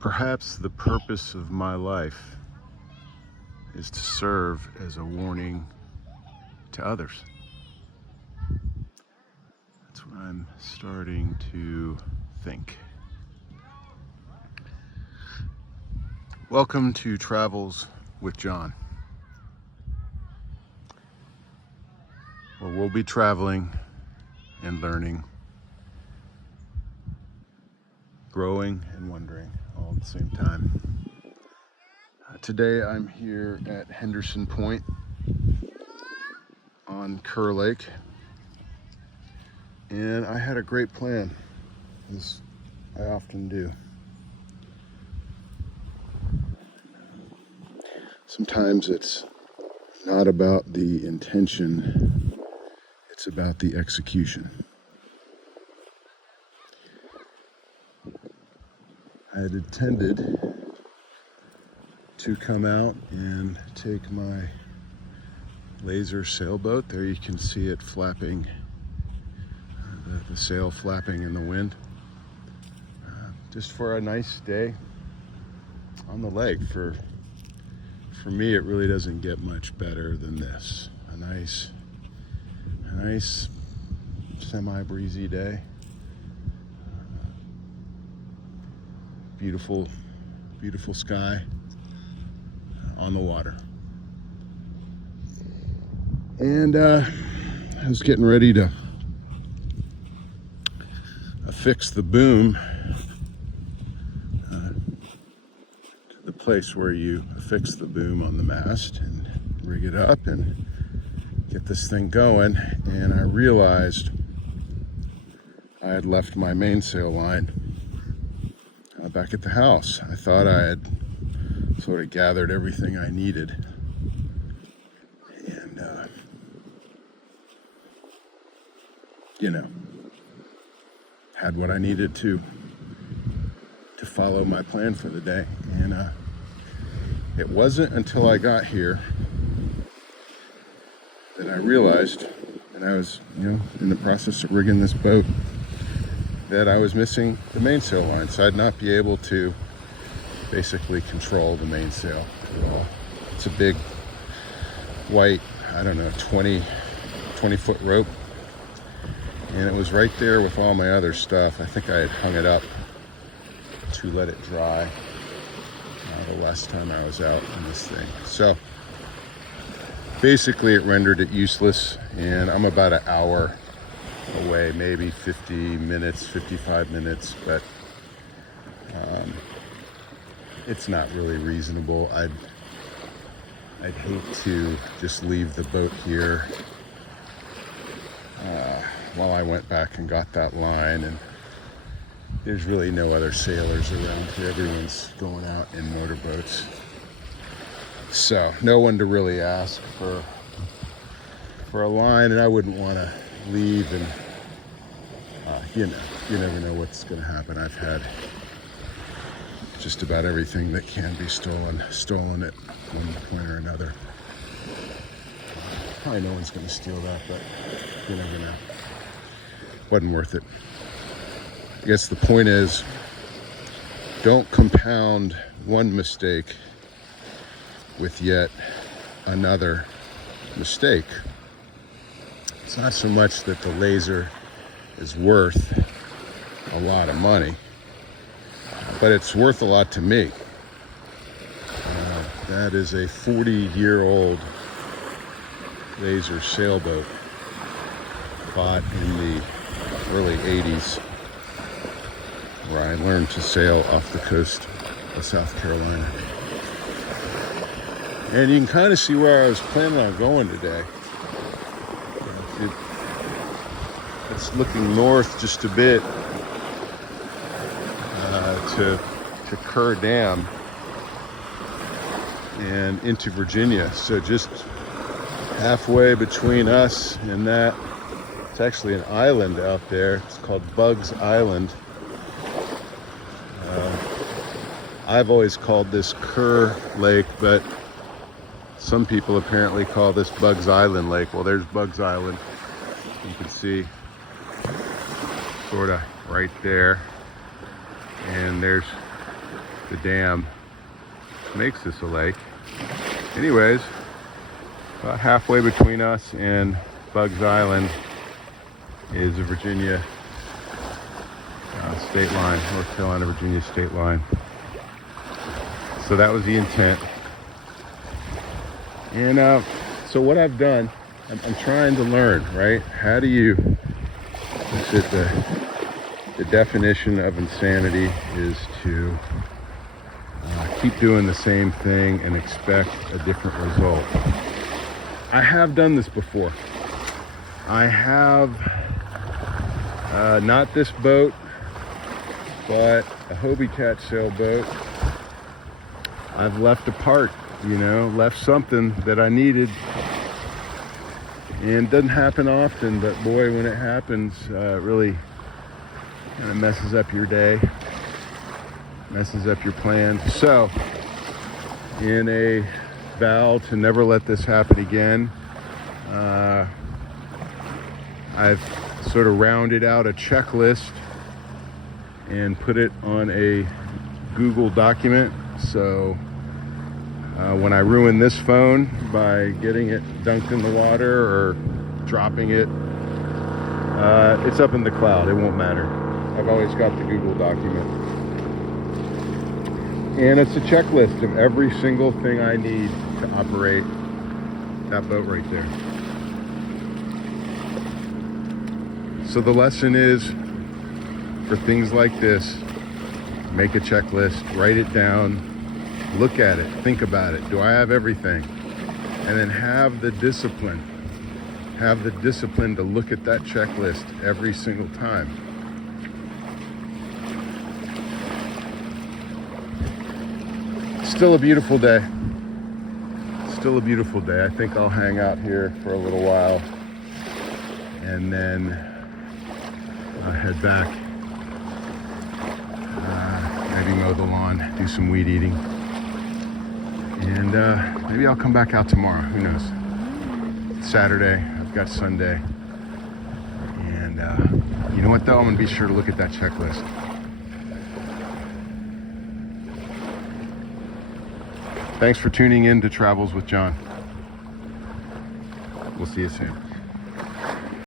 Perhaps the purpose of my life is to serve as a warning to others. That's what I'm starting to think. Welcome to Travels with John. Well, we'll be traveling and learning, growing and wondering all at the same time. Today I'm here at Henderson Point on Kerr Lake, and I had a great plan, as I often do. Sometimes it's not about the intention, it's about the execution. I had intended to come out and take my laser sailboat. There you can see it flapping, the sail flapping in the wind. Just for a nice day on the lake. For me, it really doesn't get much better than this. A nice semi-breezy day. Beautiful sky on the water. And I was getting ready to affix the boom to the place where you affix the boom on the mast and rig it up and get this thing going. And I realized I had left my mainsail line back at the house. I thought I had sort of gathered everything I needed, and had what I needed to follow my plan for the day. And it wasn't until I got here that I realized, and I was in the process of rigging this boat, that I was missing the mainsail line, so I'd not be able to basically control the mainsail at all. It's a big white, 20 foot rope, and it was right there with all my other stuff. I think I had hung it up to let it dry the last time I was out on this thing. So basically it rendered it useless, and I'm about an hour away, maybe 50 minutes, 55 minutes, but it's not really reasonable. I'd hate to just leave the boat here while I went back and got that line, and there's really no other sailors around here. Everyone's going out in motorboats, so no one to really ask for a line, and I wouldn't want to leave, and you never know what's going to happen. I've had just about everything that can be stolen at one point or another. Probably no one's going to steal that, but you never know. Wasn't worth it. I guess the point is, don't compound one mistake with yet another mistake. It's not so much that the laser is worth a lot of money, but it's worth a lot to me. That is a 40-year-old laser sailboat bought in the early 80s, where I learned to sail off the coast of South Carolina. And you can kind of see where I was planning on going today. It's looking north just a bit to Kerr Dam and into Virginia. So just halfway between us and that, it's actually an island out there. It's called Bugs Island. I've always called this Kerr Lake, but some people apparently call this Bugs Island Lake. Well, there's Bugs Island. You can see sort of right there. And there's the dam makes this a lake. Anyways, about halfway between us and Bugs Island is the Virginia state line, North Carolina, Virginia state line. So that was the intent. And so what I've done, I'm trying to learn, right? How do you, the definition of insanity is to keep doing the same thing and expect a different result. I have done this before. I have, not this boat, but a Hobie Cat sailboat. I've left a part, left something that I needed. And it doesn't happen often, but boy, when it happens, it really kind of messes up your day, messes up your plans. So, in a vow to never let this happen again, I've sort of rounded out a checklist and put it on a Google document. So when I ruin this phone by getting it dunked in the water or dropping it, it's up in the cloud. It won't matter. I've always got the Google document. And it's a checklist of every single thing I need to operate that boat right there. So the lesson is, for things like this, make a checklist, write it down, look at it, think about it. Do I have everything? And then have the discipline to look at that checklist every single time. Still a beautiful day. Still a beautiful day. I think I'll hang out here for a little while and then head back. Maybe mow the lawn, do some weed eating. And maybe I'll come back out tomorrow. Who knows? It's Saturday. I've got Sunday. And you know what though? I'm going to be sure to look at that checklist. Thanks for tuning in to Travels with John. We'll see you soon.